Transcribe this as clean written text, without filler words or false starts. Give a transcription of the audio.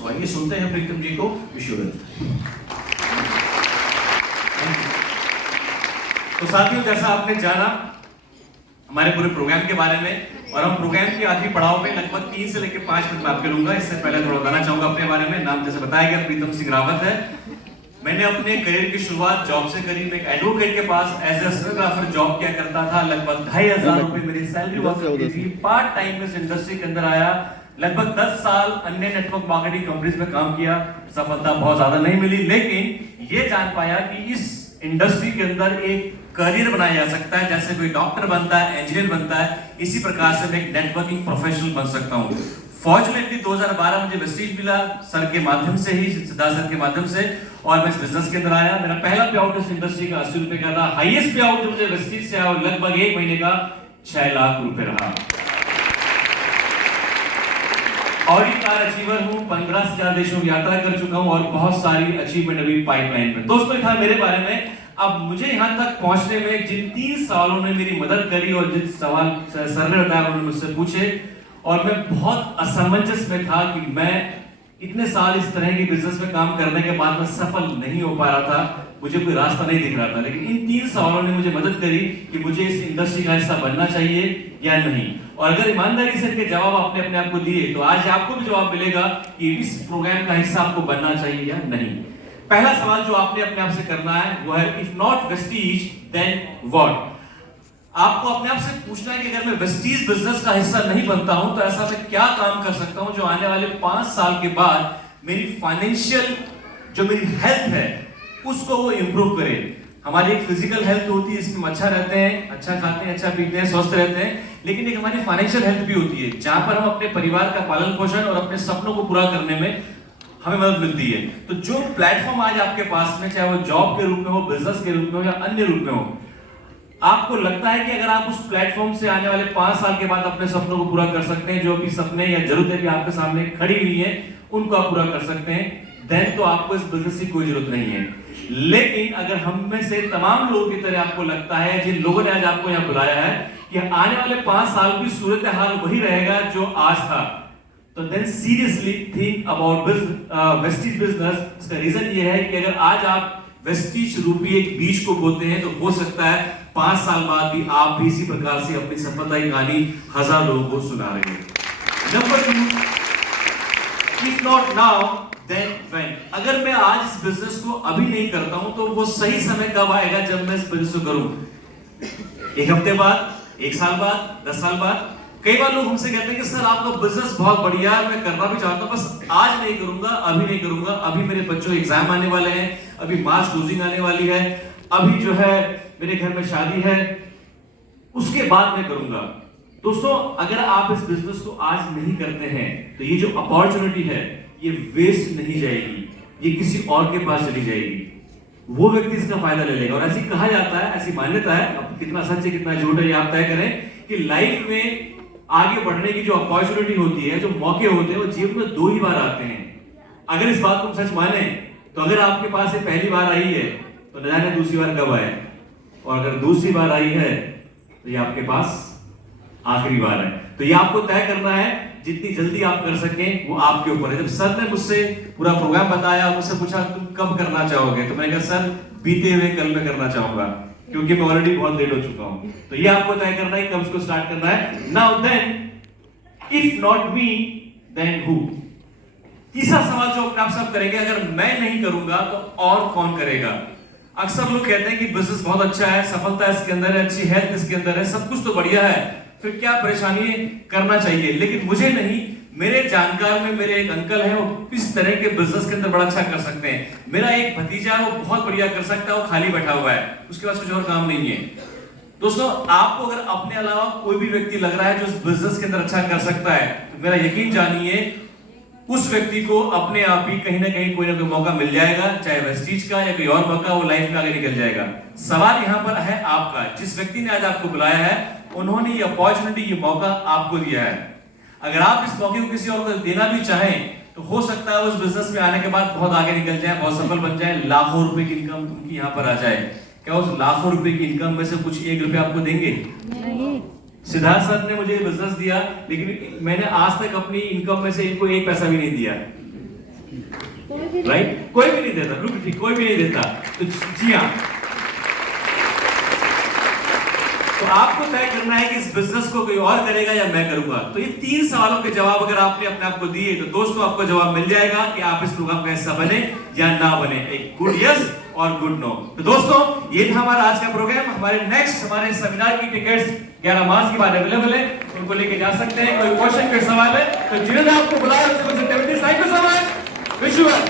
सो आइए सुनते हैं प्रीतम जी को। Wish you well. तो साथियों, जैसा आपने जाना हमारे पूरे प्रोग्राम के बारे में, और हम प्रोग्राम के आखिरी पड़ाव में लगभग 3 से लेकर 5 मिनट आपके लूंगा। इससे पहले थोड़ा बताना चाहूंगा अपने बारे में। नाम जैसे बताया गया प्रीतम सिंह रावत है। मैंने अपने करियर की शुरुआत जॉब से करी। मैं एक एडवोकेट के पास एज ए स्टेनोग्राफर जॉब किया करता था। लगभग 2500 रुपए मेरी सैलरी हुआ करती थी। पार्ट टाइम में इस इंडस्ट्री के अंदर आया। लगभग 10 साल अन्य नेटवर्क मार्केटिंग कंपनीज में काम किया। सफलता बहुत ज्यादा नहीं मिली, लेकिन ये जान पाया कि इस इंडस्ट्री के अंदर एक करियर बनाया जा सकता है। जैसे कोई डॉक्टर बनता है, इंजीनियर बनता है, इसी प्रकार से मैं एक नेटवर्किंग प्रोफेशनल बन सकता हूँ। फॉर्चुनेटली 2012 मुझे वेस्टीज मिला, सर के माध्यम से ही, सिद्धार्थ सर के माध्यम से, और मैं इस बिजनेस के अंदर आया। मेरा पहला पे आउट इस इंडस्ट्री का 80 रुपए का था। हाईएस्ट पे आउट जो मुझे वेस्टीज से आया लगभग 1 महीने का 6 लाख रुपए रहा। और एक कार अचीवर हूं, 15 से ज्यादा देशों की यात्रा कर चुका हूं, और बहुत सारी अचीवमेंट अभी पाइपलाइन में। दोस्तों, ये था मेरे बारे में। अब मुझे यहां तक पहुंचने में जिन 3 सालों ने मेरी मदद करी, और जिन सवाल सर ने बताया उन्होंने मुझसे पूछे, और मैं बहुत असमंजस में था कि मैं इतने साल इस तरह के बिजनेस में काम करने के बाद मैं सफल नहीं हो पा रहा था। मुझे कोई रास्ता नहीं दिख रहा था। लेकिन इन 3 सालों ने मुझे मदद करी कि मुझे इस इंडस्ट्री का हिस्सा बनना चाहिए या नहीं। और अगर ईमानदारी से इनके जवाब आपने अपने आप को दिए, तो आज आपको भी जवाब मिलेगा कि इस प्रोग्राम का हिस्सा आपको बनना चाहिए या नहीं। पहला सवाल जो आपने अपने आप से करना है वो है, if not Vestige then what. आपको अपने आप से पूछना है कि अगर मैं वेस्टीज बिजनेस का हिस्सा नहीं बनता हूं, तो ऐसा मैं क्या काम कर सकता हूं जो आने वाले 5 साल के बाद मेरी फाइनेंशियल जो मेरी हेल्थ है उसको वो इंप्रूव करे। हमारी एक फिजिकल हेल्थ होती है, इसमें हम अच्छा रहते हैं, अच्छा खाते हैं, अच्छा पीते हैं, स्वस्थ रहते हैं। लेकिन एक हमारी फाइनेंशियल हेल्थ भी होती है, जहां पर हम अपने परिवार का पालन पोषण और अपने सपनों को पूरा करने में हमें मदद मिलती है। तो जो प्लेटफॉर्म आज आपके पास में, चाहे वो जॉब के रूप में हो, बिजनेस के रूप में हो या अन्य रूप में हो, आपको लगता है कि अगर आप उस प्लेटफॉर्म से आने वाले 5 साल के बाद अपने सपनों को पूरा कर सकते हैं, जो भी सपने या जरूरतें भी आपके सामने खड़ी हुई हैं उनको आप पूरा कर सकते हैं, देन तो आपको इस बिजनेस की कोई जरूरत नहीं है। लेकिन अगर हम में से तमाम लोगों की तरह आपको लगता है, जिन लोगों ने आज आपको यहाँ बुलाया है, कि आने वाले 5 साल की सूरत हाल वही रहेगा जो आज था, तो then seriously think about Vestige business. इसका रीजन ये है कि अगर आज आप वेस्टीज रूपी एक बीज को बोते हैं, तो हो सकता है 5 साल बाद भी आप भी इसी प्रकार से अपनी सफलता की कहानी 1000 लोगों को सुना रहे हैं। Number 2, if not now then when. अगर मैं आज इस बिजनेस को अभी नहीं करता हूं, तो वो सही समय कब आएगा जब मैं इस बिजनेस को करूं? 1 हफ्ते बाद, 1 साल बाद, 10 साल बाद? कई बार लोग हमसे कहते हैं कि सर आपका बिजनेस बहुत बढ़िया है, मैं करना भी चाहता हूं, बस आज नहीं करूंगा, अभी नहीं करूंगा, अभी मेरे बच्चों एग्जाम आने वाले हैं, अभी मार्च क्लोजिंग आने वाली है, अभी जो है मेरे घर में शादी है, उसके बाद मैं करूंगा। दोस्तों, अगर आप इस बिजनेस को आज नहीं करते हैं, तो ये जो अपॉर्चुनिटी है ये वेस्ट नहीं जाएगी, ये किसी और के पास चली जाएगी। वो व्यक्ति इसका फायदा ले लेगा। और ऐसी कहा जाता है, ऐसी मान्यता है, अब कितना सच है कितना झूठ है ये आप तय करें, कि लाइफ में आगे बढ़ने की जो अपॉर्चुनिटी होती है, जो मौके होते हैं, वो जीवन में 2 ही बार आते हैं। अगर इस बात को हम सच माने, तो अगर आपके पास ये पहली बार आई है, तो न जाने दूसरी बार कब आए, और अगर दूसरी बार आई है तो ये आपके पास आखिरी बार है। तो ये आपको तय करना है, जितनी जल्दी आप कर सकें वो आपके ऊपर है। जब सर ने मुझसे पूरा प्रोग्राम बताया, मुझसे पूछा तुम कब करना चाहोगे, तो मैंने कहा सर बीते हुए कल में करना चाहूंगा, क्योंकि मैं ऑलरेडी बहुत लेट हो चुका हूं। तो ये आपको तय करना है कब इसको स्टार्ट करना है। Now then, if not me then who. तीसरा सवाल जो अपने आप सब करेंगे, अगर मैं नहीं करूंगा तो और कौन करेगा? अक्सर लोग कहते हैं कि बिजनेस बहुत अच्छा है, सफलता इसके अंदर है, अच्छी हेल्थ इसके अंदर है, सब कुछ तो बढ़िया है, फिर क्या परेशानी है, करना चाहिए। लेकिन मुझे नहीं, मेरे जानकार में मेरे एक अंकल हैं, वो इस तरह के बिजनेस के अंदर बड़ा अच्छा कर सकते हैं। मेरा एक भतीजा है, वो बहुत बढ़िया कर सकता है, वो खाली बैठा हुआ है, उसके पास कुछ और काम नहीं है। दोस्तों, आपको अगर अपने अलावा कोई भी व्यक्ति लग रहा है जो इस बिजनेस के अंदर अच्छा कर सकता है, तो मेरा यकीन जानिए उस व्यक्ति को अपने आप ही कहीं ना कहीं कोई ना कोई मौका मिल जाएगा, चाहे वेस्टीज का या कोई और मौका, वो लाइफ में आगे निकल जाएगा। सवाल यहाँ पर है आपका, जिस व्यक्ति ने आज आपको बुलाया है, उन्होंने ये अपॉर्चुनिटी, ये मौका आपको दिया है। अगर आप इस मौके को किसी और को देना भी चाहें, तो हो सकता है उस बिजनेस में आने के बाद बहुत आगे निकल जाए, बहुत सफल बन जाए, लाखों रुपए की इनकम उनकी यहाँ पर आ जाए। क्या उस लाखों रुपए की इनकम में से कुछ 1 रुपया आपको देंगे? नहीं। सिद्धार्थ सर ने मुझे बिजनेस दिया, लेकिन मैंने आज तक अपनी इनकम में से इनको 1 पैसा भी नहीं दिया। राइट? कोई भी नहीं देता, बिल्कुल ठीक, कोई भी नहीं देता। तो जी हाँ, तो आपको तय करना है कि इस बिजनेस को कोई और करेगा या मैं करूंगा। तो ये 3 सवालों के जवाब अगर आपने अपने आप को दिए तो दोस्तों आपको जवाब मिल जाएगा कि आप इस प्रोग्राम का हिस्सा बने या ना बने, एक गुड यस और गुड नो। तो दोस्तों ये था हमारा आज का प्रोग्राम। हमारे सेमिनार की टिकट्स 11 मार्च के बाद अवेलेबल है, उनको लेके जा सकते हैं। कोई क्वेश्चन, कोई सवाल है तो जिन्होंने आपको बुलाया उसको thank you so much. Wish you well.